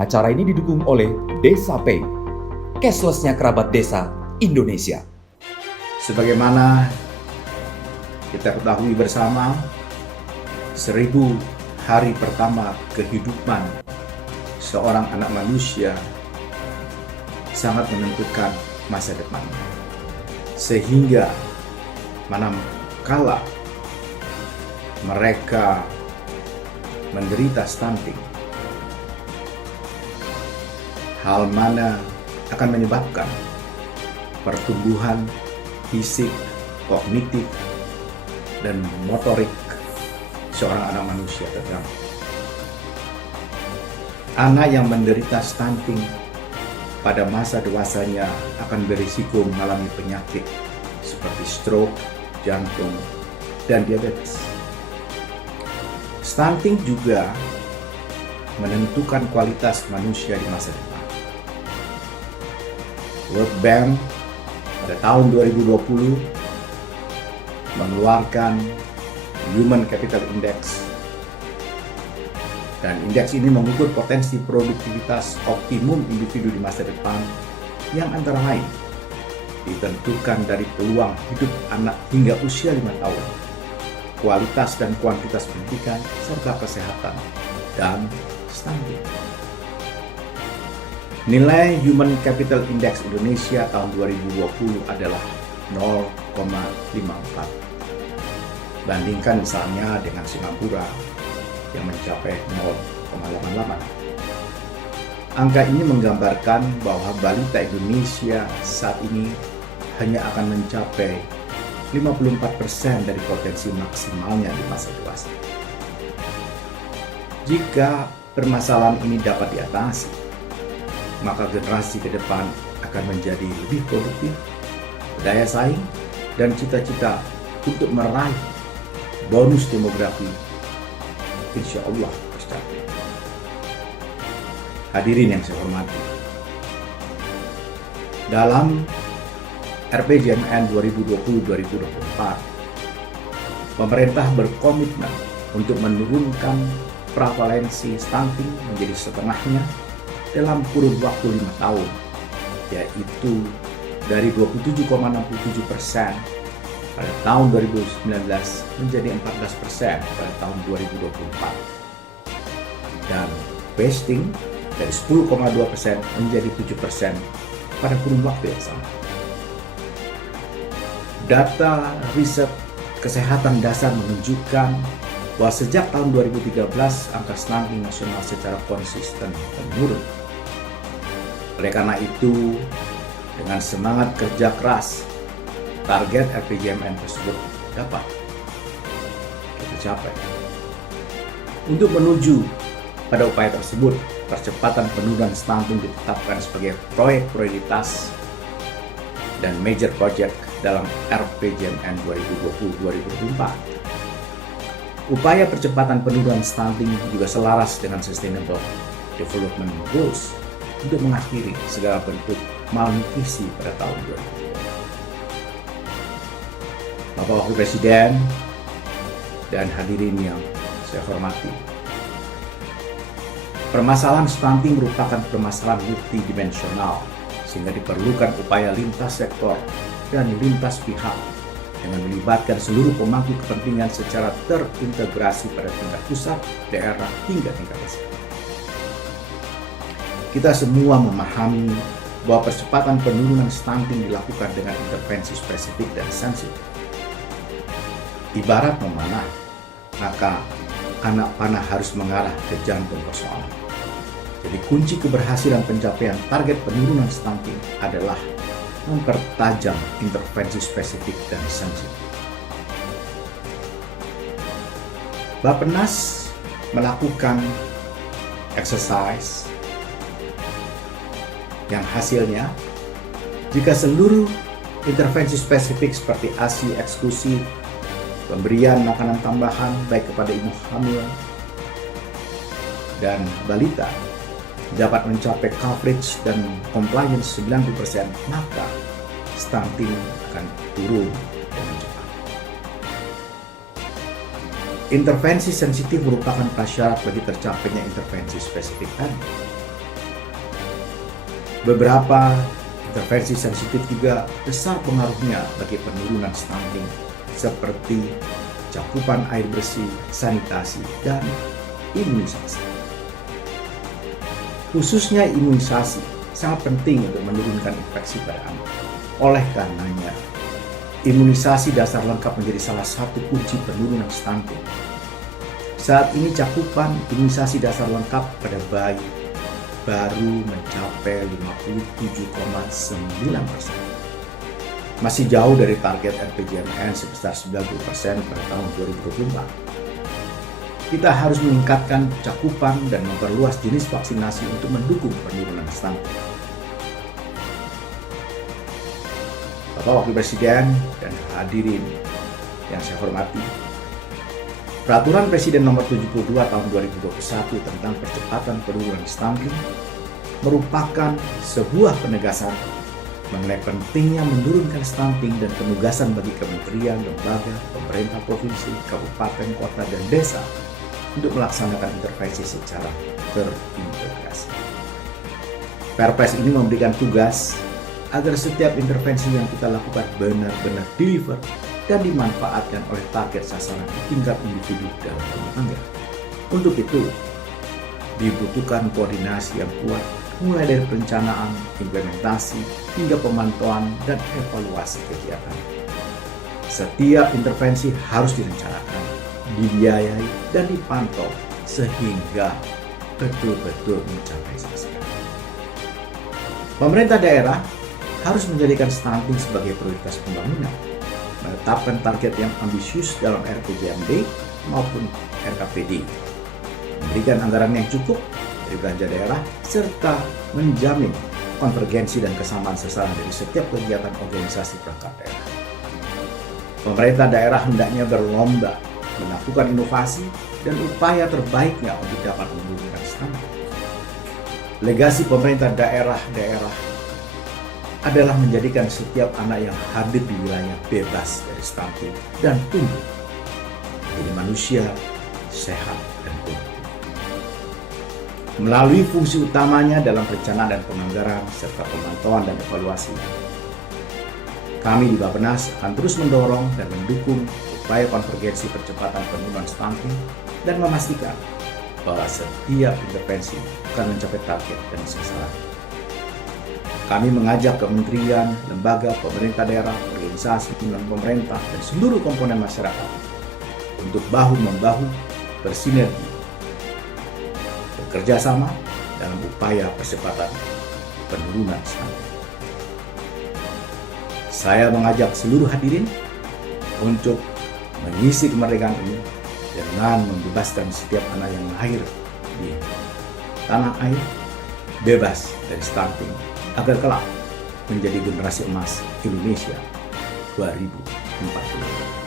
Acara ini didukung oleh Desa Pay, cashless-nya kerabat desa Indonesia. Sebagaimana kita ketahui bersama, 1000 hari pertama kehidupan seorang anak manusia sangat menentukan masa depannya. Sehingga manakala mereka menderita stunting, hal mana akan menyebabkan pertumbuhan fisik, kognitif, dan motorik seorang anak manusia terganggu. Anak yang menderita stunting pada masa dewasanya akan berisiko mengalami penyakit seperti stroke, jantung, dan diabetes. Stunting juga menentukan kualitas manusia di masa depan. World Bank pada tahun 2020 mengeluarkan Human Capital Index, dan indeks ini mengukur potensi produktivitas optimum individu di masa depan yang antara lain ditentukan dari peluang hidup anak hingga usia 5 tahun, kualitas dan kuantitas pendidikan, serta kesehatan, dan stunting. Nilai Human Capital Index Indonesia tahun 2020 adalah 0,54. Bandingkan misalnya dengan Singapura yang mencapai 0,88. Angka ini menggambarkan bahwa balita Indonesia saat ini hanya akan mencapai 54% dari potensi maksimalnya di masa dewasa. Jika permasalahan ini dapat diatasi, maka generasi ke depan akan menjadi lebih produktif, berdaya saing, dan cita-cita untuk meraih bonus demografi insya Allah tercapai. Hadirin yang saya hormati, dalam RPJMN 2020-2024, pemerintah berkomitmen untuk menurunkan prevalensi stunting menjadi setengahnya dalam kurun waktu 5 tahun, yaitu dari 27,67% pada tahun 2019 menjadi 14% pada tahun 2024, dan wasting dari 10,2% menjadi 7% pada kurun waktu yang sama. Data riset kesehatan dasar menunjukkan bahwa sejak tahun 2013 angka stunting nasional secara konsisten menurun. Oleh karena itu, dengan semangat kerja keras, target RPJMN tersebut dapat kita capai. Untuk menuju pada upaya tersebut, percepatan penurunan stunting ditetapkan sebagai proyek prioritas dan major project dalam RPJMN 2020-2024. Upaya percepatan penurunan stunting juga selaras dengan Sustainable Development Goals untuk mengakhiri segala bentuk malnutrisi pada tahun 2030. Bapak Wakil Presiden dan hadirin yang saya hormati, permasalahan stunting merupakan permasalahan multidimensional, sehingga diperlukan upaya lintas sektor dan lintas pihak dengan melibatkan seluruh pemangku kepentingan secara terintegrasi pada tingkat pusat, daerah, hingga tingkat desa. Kita semua memahami bahwa percepatan penurunan stunting dilakukan dengan intervensi spesifik dan sensitif. Ibarat memanah, maka anak panah harus mengarah ke jantung persoalan. Jadi kunci keberhasilan pencapaian target penurunan stunting adalah mempertajam intervensi spesifik dan sensitif. Bappenas melakukan exercise yang hasilnya, jika seluruh intervensi spesifik seperti ASI eksklusif, pemberian makanan tambahan baik kepada ibu hamil dan balita dapat mencapai coverage dan compliance 90%, maka stunting akan turun dengan cepat. Intervensi sensitif merupakan prasyarat bagi tercapainya intervensi spesifik tadi. Beberapa intervensi sensitif juga besar pengaruhnya bagi penurunan stunting, seperti cakupan air bersih, sanitasi, dan imunisasi. Khususnya imunisasi sangat penting untuk menurunkan infeksi pada anak. Oleh karenanya, imunisasi dasar lengkap menjadi salah satu kunci penurunan stunting. Saat ini cakupan imunisasi dasar lengkap pada bayi baru mencapai 57,9%. Masih jauh dari target RPJMN sebesar 90% pada tahun 2024. Kita harus meningkatkan cakupan dan memperluas jenis vaksinasi untuk mendukung penurunan stunting. Bapak Wakil Presiden dan hadirin yang saya hormati, Peraturan Presiden Nomor 72 Tahun 2021 tentang percepatan penurunan stunting merupakan sebuah penegasan mengenai pentingnya menurunkan stunting dan penugasan bagi kementerian, lembaga, pemerintah provinsi, kabupaten, kota, dan desa untuk melaksanakan intervensi secara terintegrasi. Perpres ini memberikan tugas agar setiap intervensi yang kita lakukan benar-benar deliver dan dimanfaatkan oleh target sasaran di tingkat individu dalam rumah tangga. Untuk itu, dibutuhkan koordinasi yang kuat mulai dari perencanaan, implementasi, hingga pemantauan dan evaluasi kegiatan. Setiap intervensi harus direncanakan, dibiayai, dan dipantau sehingga betul-betul mencapai sasaran. Pemerintah daerah harus menjadikan stunting sebagai prioritas pembangunan, menetapkan target yang ambisius dalam RPJMD maupun RKPD, memberikan anggaran yang cukup dari belanja daerah, serta menjamin konvergensi dan kesamaan sasaran dari setiap kegiatan organisasi perangkat daerah. Pemerintah daerah hendaknya berlomba melakukan inovasi dan upaya terbaiknya untuk dapat menurunkan stunting. Legasi pemerintah daerah-daerah adalah menjadikan setiap anak yang hadir di wilayah bebas dari stunting dan tumbuh menjadi manusia sehat dan produktif. Melalui fungsi utamanya dalam perencanaan dan penganggaran serta pemantauan dan evaluasi, kami di Bappenas akan terus mendorong dan mendukung upaya konvergensi percepatan penurunan stunting dan memastikan bahwa setiap intervensi akan mencapai target dan sasaran. Kami mengajak kementerian, lembaga, pemerintah daerah, organisasi, pemerintah, dan seluruh komponen masyarakat untuk bahu-membahu bersinergi, bekerja sama dalam upaya percepatan penurunan stunting. Saya mengajak seluruh hadirin untuk mengisi kemerdekaan ini dengan membebaskan setiap anak yang lahir di tanah air bebas dari stunting, agar kelak menjadi generasi emas Indonesia 2045.